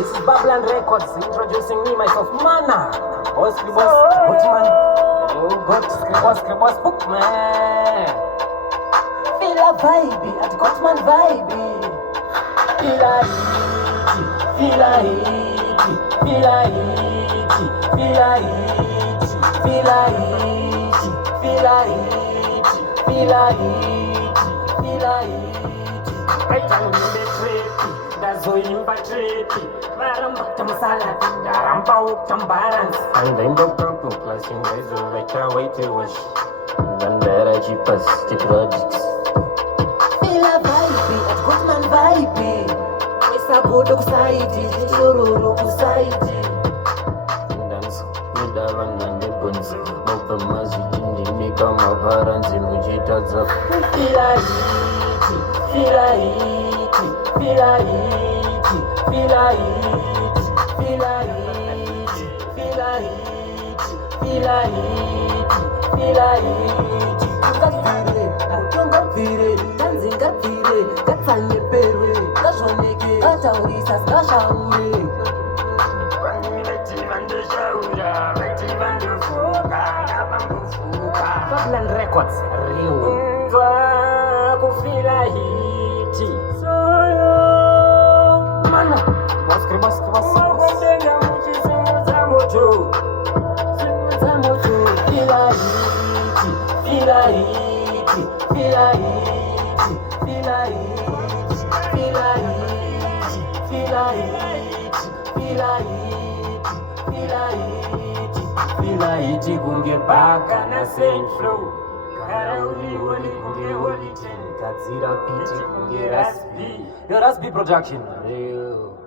This is Bablan Records introducing me, myself, Mana. Boss, Gotman. Boss, book, man. Feel a vibe at Gotman vibe. Feel a heat, feel a heat, feel a heat, feel a heat, feel a heat, feel a heat, feel a heat, feel a heat. Right on the trip, that's why you trip. Varamba tamsala, daramba tambarans. And then the purple clashing guys will make our way to wash. Then there are cheapest projects. Feel a vibe at Gotman vibe. Sabodo kusaiti, chororo kusaiti. Dance, midavana nebons. Mopa mazijindi mika mabaranzi mujitaza. Feel a heat, feel a heat, feel a heat, feel a heat, feel a heat, feel a heat, feel a heat, feel a heat. Gatire, gatongapire, tanzingapire, gatsanyepere, gashoneke, gashaurisas, gashaure. Bablan Records, real. Kufila hiti. Soyo. Mana. Boss. Mwadenga mchisimu za mojo. Simu za mojo. Fila hiti. Fila hiti. Fila hiti. Fila hiti. Fila hiti. Fila hiti. Fila hiti. Fila hiti. Fila hiti kunge baka na same flow. Karauli kunge holy ten. Kazira piti kunge raspi. Your raspi production. Real.